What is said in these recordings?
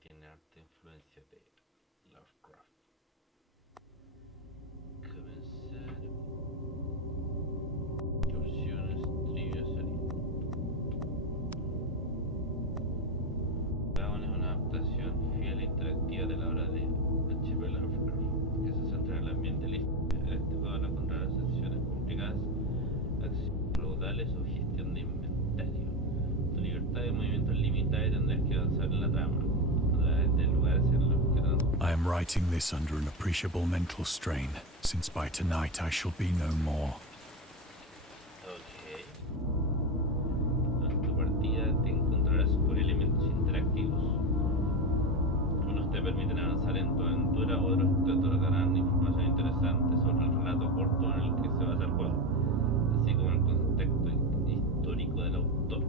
tiene harta influencia de Lovecraft. Comenzar. Opciones, trivia, sonido. Dragon es una adaptación fiel e interactiva de la obra de H.P. Lovecraft, que se centra en el ambiente de la historia. En este juego van a encontrar secciones complicadas, acciones feudales o gestión de inventario. Tu libertad de movimiento es limitada y tendrás que avanzar en la trama a través de lugares en los que I am writing this under an appreciable mental strain, since by tonight I shall be no more. Ok. En tu partida te encontrarás con elementos interactivos. Unos te permiten avanzar en tu aventura, otros te otorgarán información interesante sobre el relato corto en el que se basa el juego, así como el contexto histórico del autor.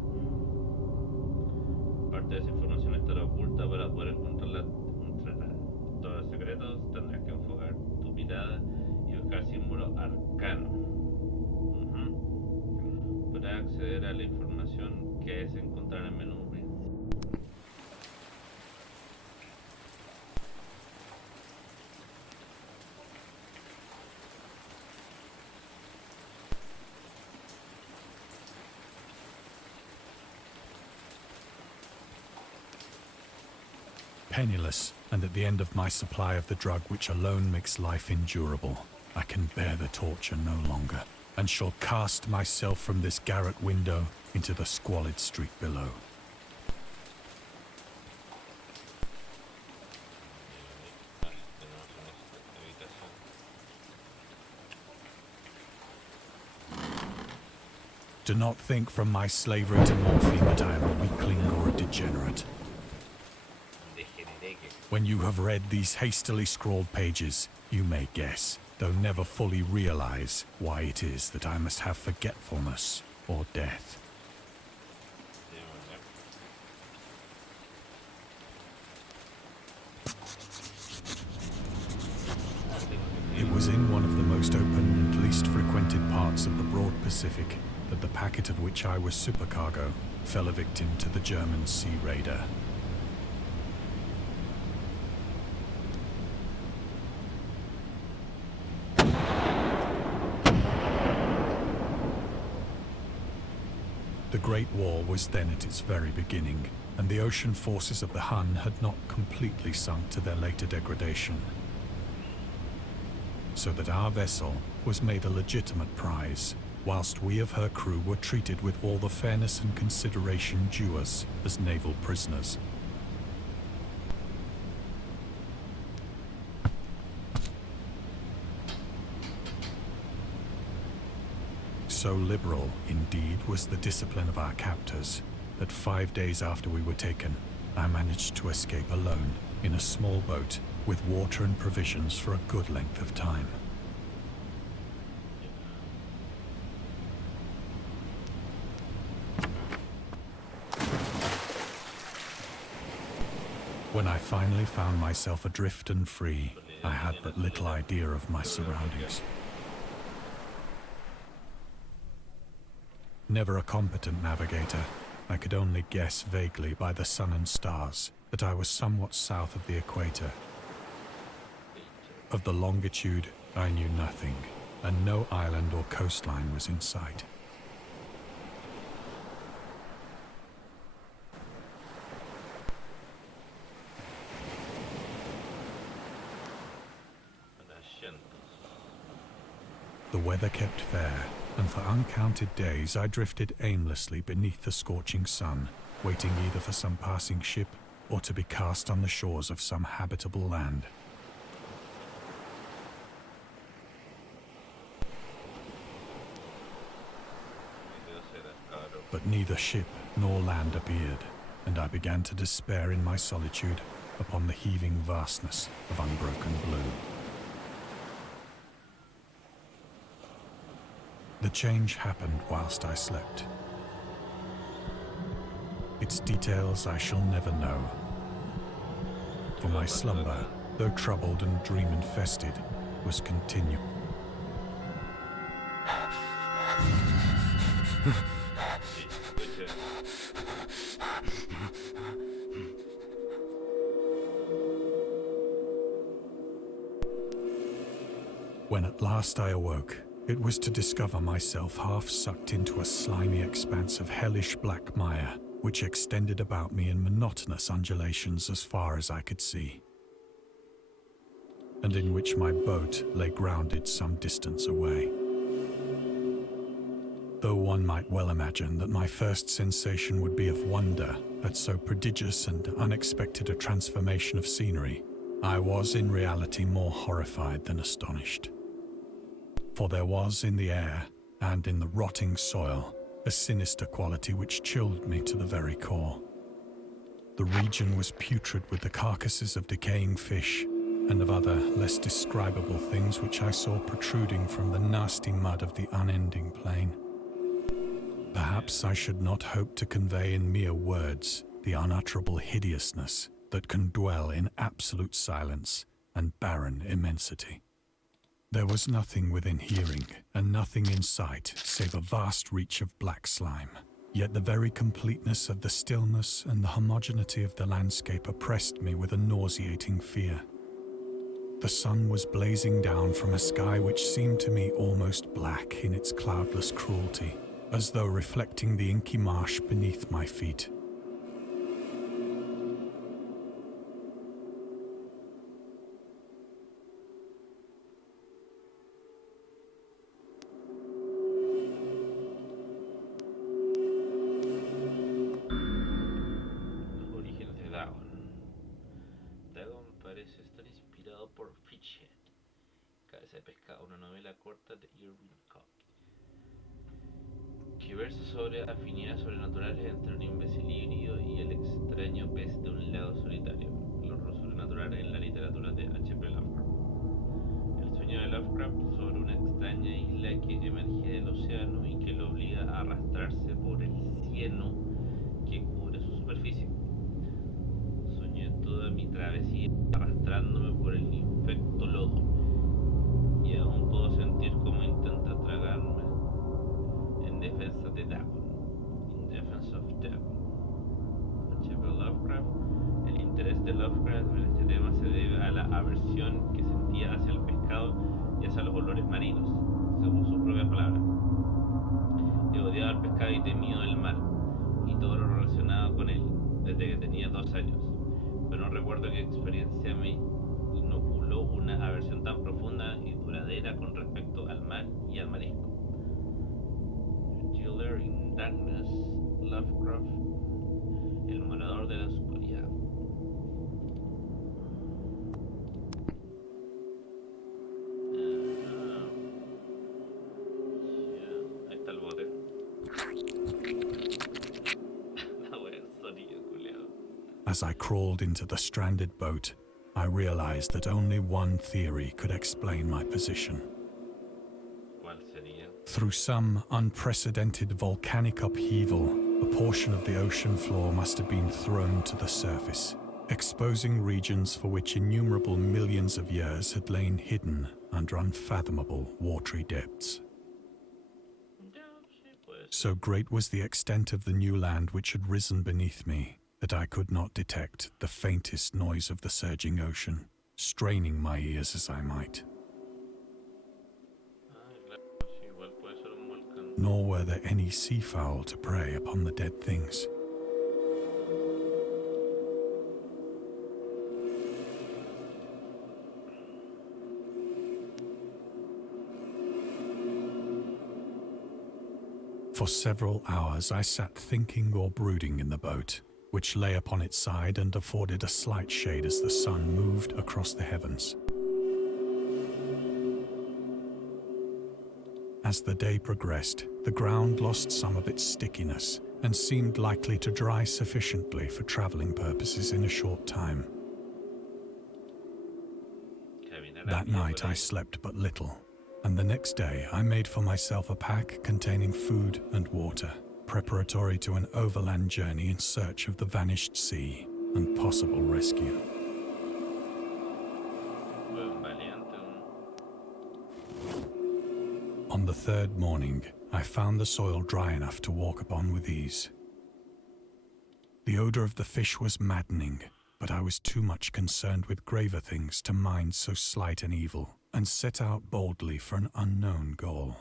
Parte de esa información estará oculta. Para poder encontrarla, todos los secretos tendrás que enfocar tu mirada y buscar símbolos arcanos. Para acceder a la información que se encontrará en el menú principal. Penniless, and at the end of my supply of the drug which alone makes life endurable, I can bear the torture no longer, and shall cast myself from this garret window into the squalid street below. Do not think from my slavery to morphine that I am a weakling or a degenerate. When you have read these hastily scrawled pages, you may guess, though never fully realize, why it is that I must have forgetfulness or death. It was in one of the most open and least frequented parts of the broad Pacific that the packet of which I was supercargo fell a victim to the German sea raider. The Great War was then at its very beginning, and the ocean forces of the Hun had not completely sunk to their later degradation. So that our vessel was made a legitimate prize, whilst we of her crew were treated with all the fairness and consideration due us as naval prisoners. So liberal, indeed, was the discipline of our captors, that 5 days after we were taken, I managed to escape alone, in a small boat, with water and provisions for a good length of time. When I finally found myself adrift and free, I had but little idea of my surroundings. Never a competent navigator, I could only guess vaguely by the sun and stars that I was somewhat south of the equator. Of the longitude, I knew nothing, and no island or coastline was in sight. The weather kept fair, and for uncounted days I drifted aimlessly beneath the scorching sun, waiting either for some passing ship or to be cast on the shores of some habitable land. But neither ship nor land appeared, and I began to despair in my solitude upon the heaving vastness of unbroken blue. The change happened whilst I slept. Its details I shall never know, for my slumber, though troubled and dream-infested, was continual. When at last I awoke, it was to discover myself half sucked into a slimy expanse of hellish black mire, which extended about me in monotonous undulations as far as I could see, and in which my boat lay grounded some distance away. Though one might well imagine that my first sensation would be of wonder at so prodigious and unexpected a transformation of scenery, I was in reality more horrified than astonished. For there was in the air and in the rotting soil a sinister quality which chilled me to the very core. The region was putrid with the carcasses of decaying fish and of other less describable things which I saw protruding from the nasty mud of the unending plain. Perhaps I should not hope to convey in mere words the unutterable hideousness that can dwell in absolute silence and barren immensity. There was nothing within hearing and nothing in sight save a vast reach of black slime. Yet the very completeness of the stillness and the homogeneity of the landscape oppressed me with a nauseating fear. The sun was blazing down from a sky which seemed to me almost black in its cloudless cruelty, as though reflecting the inky marsh beneath my feet. Dagon parece estar inspirado por Fishhead, Cabeza de Pescado, una novela corta de Irving Cobb, que versa sobre afinidades sobrenaturales entre un imbécil híbrido y el extraño pez de un lago solitario, lo sobrenatural en la literatura de H.P. Lovecraft. El sueño de Lovecraft sobre una extraña isla que emerge del océano y que lo obliga a arrastrarse por el cieno que cubre su superficie. Soñé toda mi travesía arrastrándome por el infecto lodo, y aún puedo sentir cómo intenta tragarme en defensa de Dagon, in defense of Dagon. H.P. Lovecraft. El interés de Lovecraft en este tema se debe a la aversión que sentía hacia el pescado y hacia los olores marinos, según sus propias palabras. He odiado al pescado y temido el mar, y todo lo relacionado con él, desde que tenía 2 años. Pero no recuerdo qué experiencia me inoculó una aversión tan profunda y duradera con respecto al mar y al marisco. Chiller in Darkness, Lovecraft, el morador de la oscuridad. Ahí está el bote. La wea, sonido culeado. As I crawled into the stranded boat, I realized that only one theory could explain my position. ¿Cuál sería? Through some unprecedented volcanic upheaval, a portion of the ocean floor must have been thrown to the surface, exposing regions for which innumerable millions of years had lain hidden under unfathomable watery depths. So great was the extent of the new land which had risen beneath me that I could not detect the faintest noise of the surging ocean, straining my ears as I might. Nor were there any seafowl to prey upon the dead things. For several hours I sat thinking or brooding in the boat, which lay upon its side and afforded a slight shade as the sun moved across the heavens. As the day progressed, the ground lost some of its stickiness and seemed likely to dry sufficiently for traveling purposes in a short time. That night I slept but little, and the next day I made for myself a pack containing food and water, preparatory to an overland journey in search of the vanished sea and possible rescue. On the third morning, I found the soil dry enough to walk upon with ease. The odor of the fish was maddening, but I was too much concerned with graver things to mind so slight an evil, and set out boldly for an unknown goal.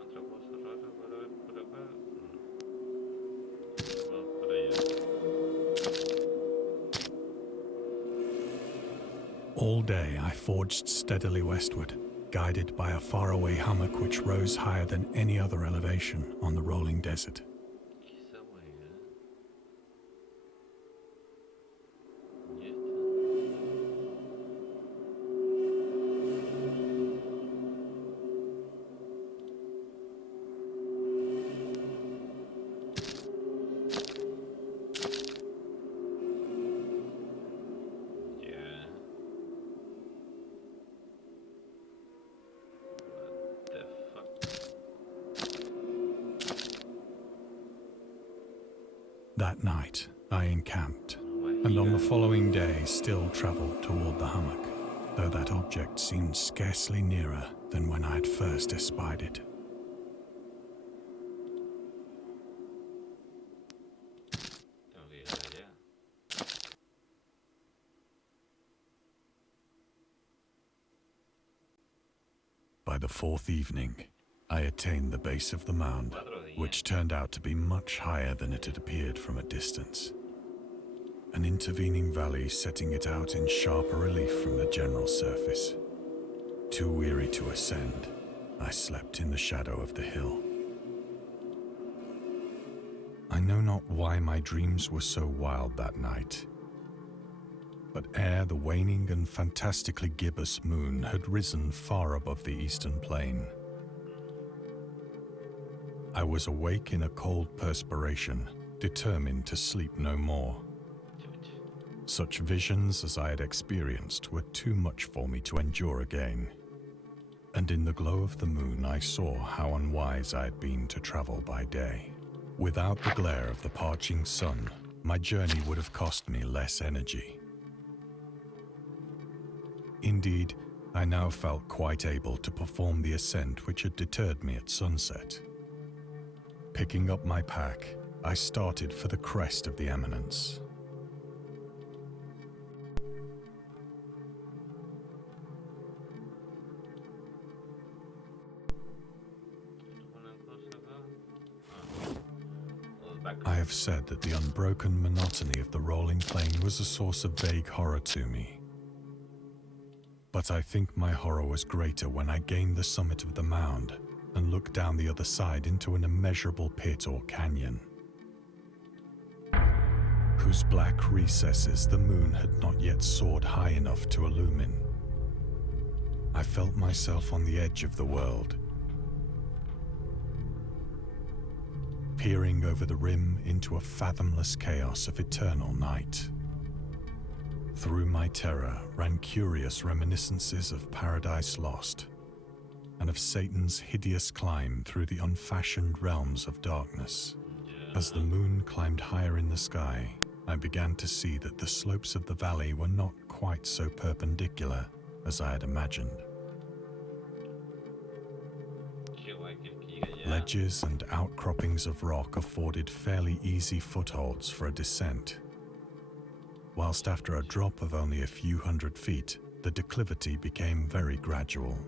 Otra cosa rara para ver por acá. Vamos por allá. All day I forged steadily westward, guided by a faraway hummock which rose higher than any other elevation on the rolling desert. Quizá hueá. ¿Y esta? Ya. The fuck? That night I encamped, and on the following day still travelled toward the hummock, though that object seemed scarcely nearer than when I had first espied it. Tengo que llegar allá. By the fourth evening, I attained the base of the mound, which turned out to be much higher than it had appeared from a distance. An intervening valley setting it out in sharper relief from the general surface. Too weary to ascend, I slept in the shadow of the hill. I know not why my dreams were so wild that night, but ere the waning and fantastically gibbous moon had risen far above the eastern plain, I was awake in a cold perspiration, determined to sleep no more. Such visions as I had experienced were too much for me to endure again, and in the glow of the moon I saw how unwise I had been to travel by day. Without the glare of the parching sun, my journey would have cost me less energy. Indeed, I now felt quite able to perform the ascent which had deterred me at sunset. Picking up my pack, I started for the crest of the eminence. Una cosa acá. Ah. I have said that the unbroken monotony of the rolling plain was a source of vague horror to me. But I think my horror was greater when I gained the summit of the mound and looked down the other side into an immeasurable pit or canyon, whose black recesses the moon had not yet soared high enough to illumine. I felt myself on the edge of the world, peering over the rim into a fathomless chaos of eternal night. Through my terror ran curious reminiscences of Paradise Lost, and of Satan's hideous climb through the unfashioned realms of darkness. As the moon climbed higher in the sky, I began to see that the slopes of the valley were not quite so perpendicular as I had imagined. Qué guay que llegue allá. Ledges and outcroppings of rock afforded fairly easy footholds for a descent, whilst after a drop of only a few hundred feet, the declivity became very gradual.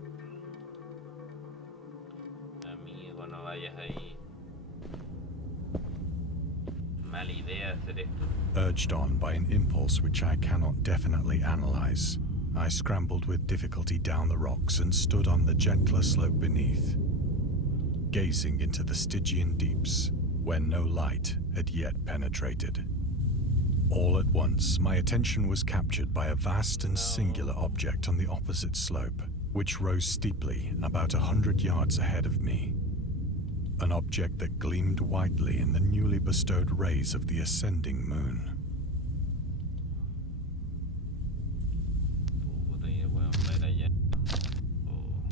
Amigo, no vayas ahí. Mala idea hacer esto. Urged on by an impulse which I cannot definitely analyze, I scrambled with difficulty down the rocks and stood on the gentler slope beneath, gazing into the Stygian deeps where no light had yet penetrated. All at once, my attention was captured by a vast and singular object on the opposite slope, which rose steeply about 100 yards ahead of me. An object that gleamed whitely in the newly bestowed rays of the ascending moon. Puta, ya weón, va a ir allá. Oh.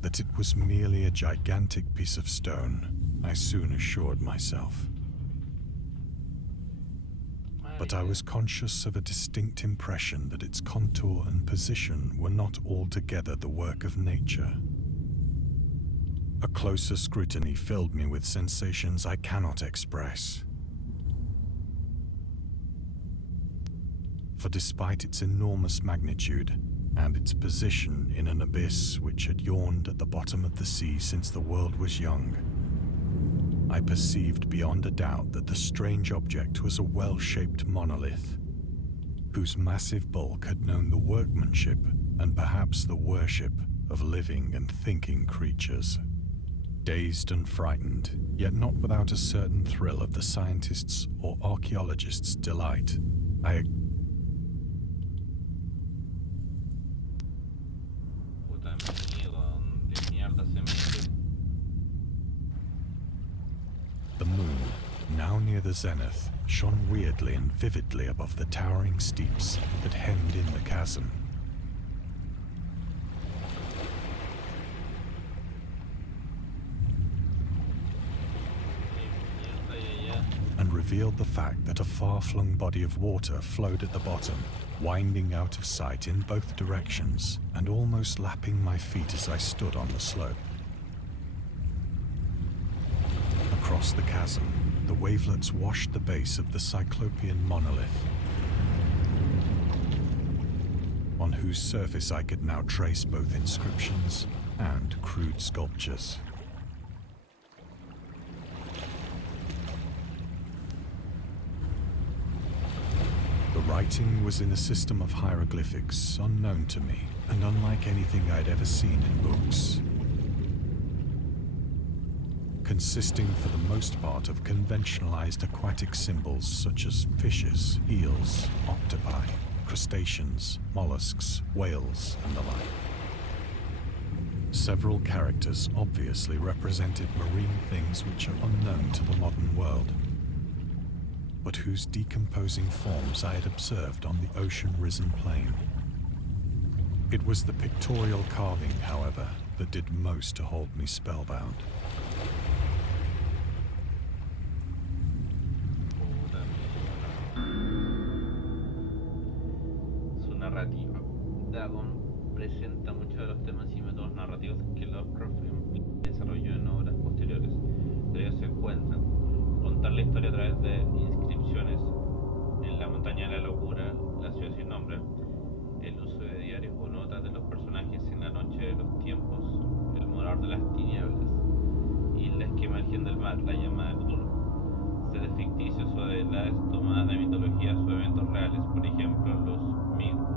That it was merely a gigantic piece of stone, I soon assured myself. But I was conscious of a distinct impression that its contour and position were not altogether the work of nature. A closer scrutiny filled me with sensations I cannot express. for despite its enormous magnitude and its position in an abyss which had yawned at the bottom of the sea since the world was young, I perceived beyond a doubt that the strange object was a well-shaped monolith, whose massive bulk had known the workmanship and perhaps the worship of living and thinking creatures. Dazed and frightened, yet not without a certain thrill of the scientist's or archaeologist's delight, The moon, now near the zenith, shone weirdly and vividly above the towering steeps that hemmed in the chasm. And revealed the fact that a far-flung body of water flowed at the bottom, winding out of sight in both directions and almost lapping my feet as I stood on the slope. Across the chasm, the wavelets washed the base of the cyclopean monolith, on whose surface I could now trace both inscriptions and crude sculptures. The writing was in a system of hieroglyphics unknown to me and unlike anything I'd ever seen in books, consisting for the most part of conventionalized aquatic symbols such as fishes, eels, octopi, crustaceans, mollusks, whales, and the like. Several characters obviously represented marine things which are unknown to the modern world, but whose decomposing forms I had observed on the ocean-risen plain. It was the pictorial carving, however, that did most to hold me spellbound. Su narrativa. Dagon presenta muchos de los temas y métodos narrativos que Lovecraft desarrolló en obras posteriores. Entre ellos se encuentran contar la historia a través de inscripciones en la montaña de la locura, la ciudad sin nombre, el uso de diarios o notas de los personajes en la noche de los tiempos, el morador de las tinieblas, islas que emergen del mar, la llamada de Cthulhu, seres ficticios o deidades tomadas de mitologías o eventos reales, por ejemplo los migos,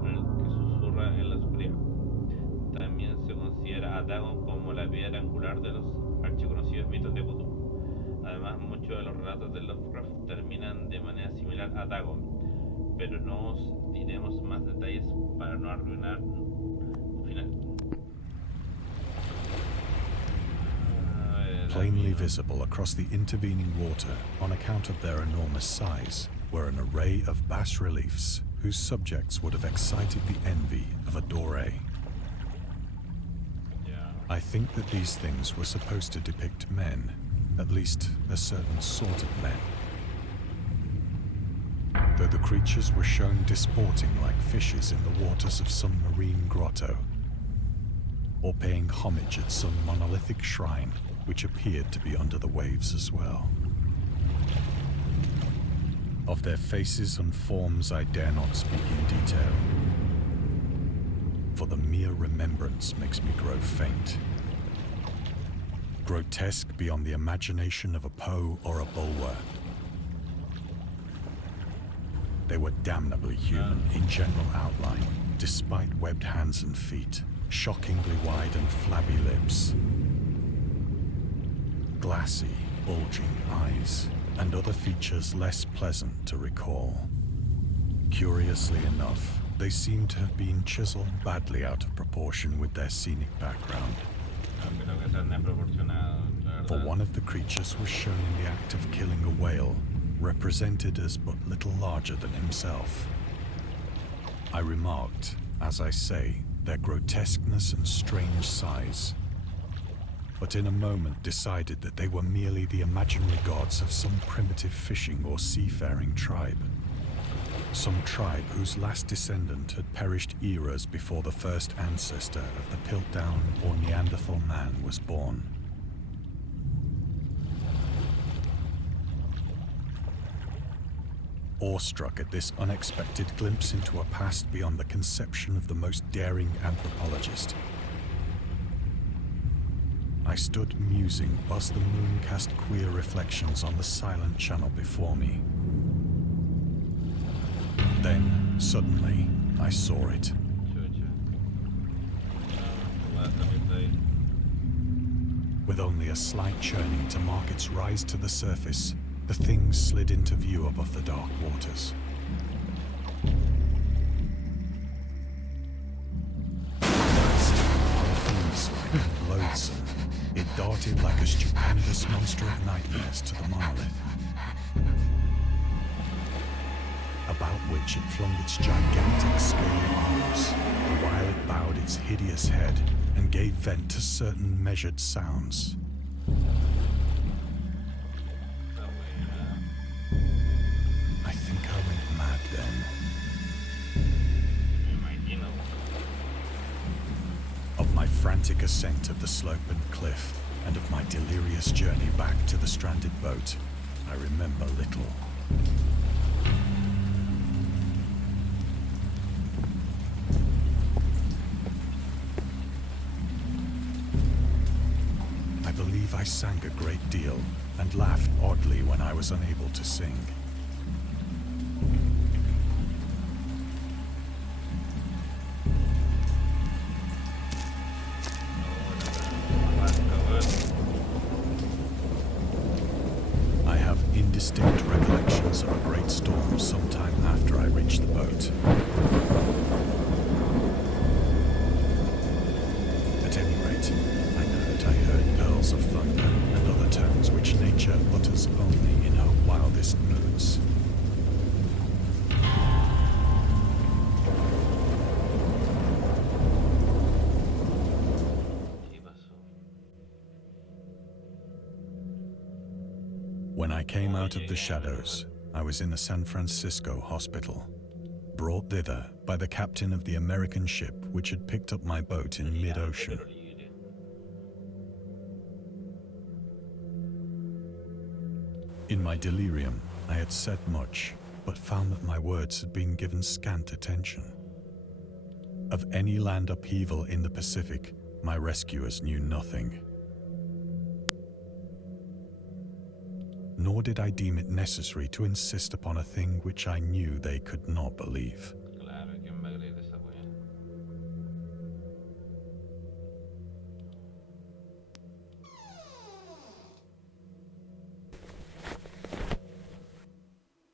con el que susurra en la oscuridad. También se considera a Dagon como la piedra angular de los archiconocidos mitos de Cthulhu. Además, muchos de los relatos de Lovecraft terminan de manera similar a Dagon, pero no os diremos más detalles para no arruinar su final. Plainly visible across the intervening water on account of their enormous size were an array of bas-reliefs whose subjects would have excited the envy of a doré. I think that these things were supposed to depict men, at least a certain sort of men. Though the creatures were shown disporting like fishes in the waters of some marine grotto, or paying homage at some monolithic shrine which appeared to be under the waves as well. Of their faces and forms I dare not speak in detail, for the mere remembrance makes me grow faint. Grotesque beyond the imagination of a Poe or a Bulwer. They were damnably human in general outline, despite webbed hands and feet, shockingly wide and flabby lips, glassy, bulging eyes, and other features less pleasant to recall. Curiously enough, they seem to have been chiseled badly out of proportion with their scenic background. For one of the creatures was shown in the act of killing a whale, represented as but little larger than himself. I remarked, as I say, their grotesqueness and strange size, but in a moment decided that they were merely the imaginary gods of some primitive fishing or seafaring tribe. Some tribe whose last descendant had perished eras before the first ancestor of the Piltdown or Neanderthal man was born. awestruck at this unexpected glimpse into a past beyond the conception of the most daring anthropologist. I stood musing whilst the moon cast queer reflections on the silent channel before me. Then, suddenly, I saw it. With only a slight churning to mark its rise to the surface, the thing slid into view above the dark waters. Fiend-like and loathsome, it darted like a stupendous monster of nightmares to the monolith, about which it flung its gigantic scaly arms, while it bowed its hideous head and gave vent to certain measured sounds. I think I went mad then. Of my frantic ascent of the sloping cliff and of my delirious journey back to the stranded boat, I remember little. I believe I sang a great deal and laughed oddly when I was unable to sing. I have indistinct recollections of a great storm sometime after I reached the boat. At any rate, I heard pearls of thunder and other tones which nature utters only in her wildest moods. When I came out of the shadows, I was in a San Francisco hospital, brought thither by the captain of the American ship which had picked up my boat in mid-ocean. In my delirium, I had said much, but found that my words had been given scant attention. Of any land upheaval in the Pacific, my rescuers knew nothing. Nor did I deem it necessary to insist upon a thing which I knew they could not believe.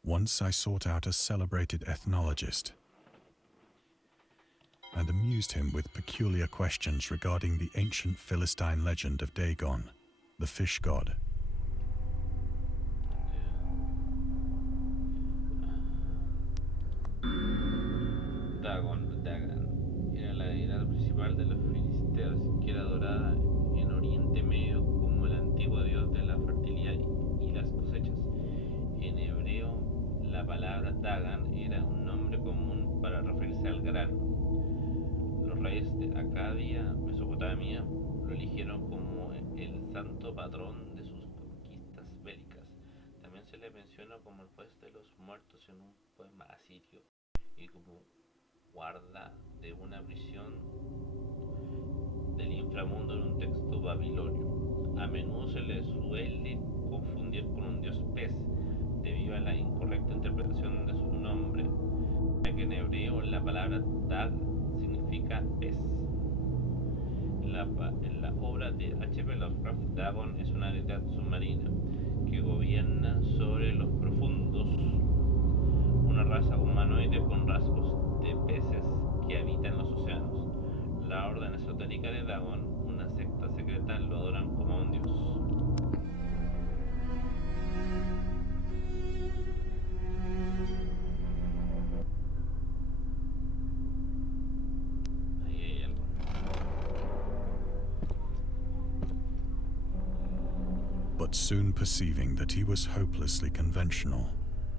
Once I sought out a celebrated ethnologist and amused him with peculiar questions regarding the ancient Philistine legend of Dagon, the fish god. Dagon era la deidad principal de los filisteos, que era adorada en Oriente Medio como el antiguo dios de la fertilidad y las cosechas. En hebreo, la palabra Dagan era un nombre común para referirse al grano. Los reyes de Acadia, Mesopotamia, lo eligieron como el santo patrón de sus conquistas bélicas. También se le menciona como el juez de los muertos en un poema asirio y como guarda de una prisión del inframundo en un texto babilonio. A menudo se le suele confundir con un dios pez debido a la incorrecta interpretación de su nombre, ya que en hebreo la palabra Dag significa pez. En la obra de H.P. Lovecraft, Dagon es una deidad submarina que gobierna sobre los profundos, una raza humanoide con rasgos de peces que habitan los océanos. La orden esotérica de Dagon, una secta secreta, lo adoran como un dios. Ahí hay algo. But soon perceiving that he was hopelessly conventional,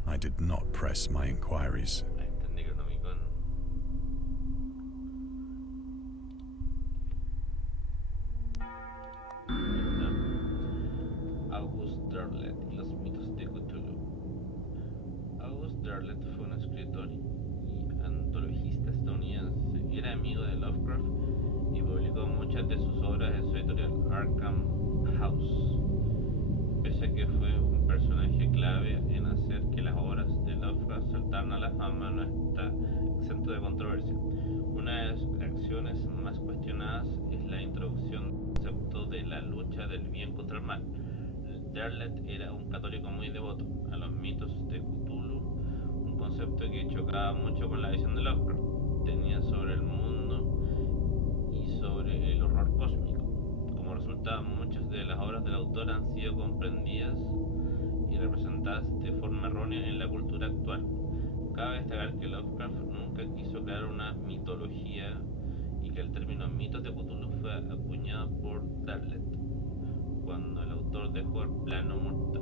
I did not press my inquiries. Ahí está el Necronomicon. August Derlet y los mitos de Cthulhu. August Darlet fue un escritor y antologista estadounidense. Era amigo de Lovecraft y publicó muchas de sus obras en su editorial Arkham House. Pese a que fue un personaje clave en hacer que las obras de Lovecraft saltaran a la fama, no está exento de controversia. Una de las acciones más cuestionadas es la introducción del concepto de la lucha del bien contra el mal. Darlet era un católico muy devoto a los mitos de Cthulhu, un concepto que chocaba mucho con la visión de Lovecraft tenía sobre el mundo y sobre el horror cósmico. Como resultado, muchas de las obras del autor han sido comprendidas y representadas de forma errónea en la cultura actual. Cabe destacar que Lovecraft nunca quiso crear una mitología y que el término mitos de Cthulhu fue acuñado por Darlet cuando el autor dejó el plano mortal.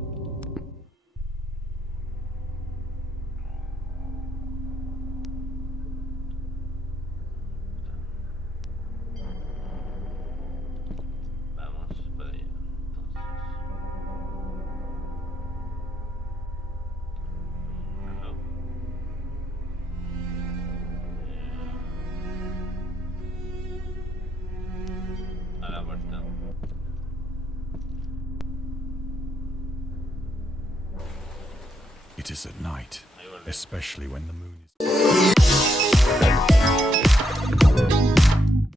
Vamos para allá, entonces. Reloj. A la puerta. It is at night, Ahí volví. especially when the moon is...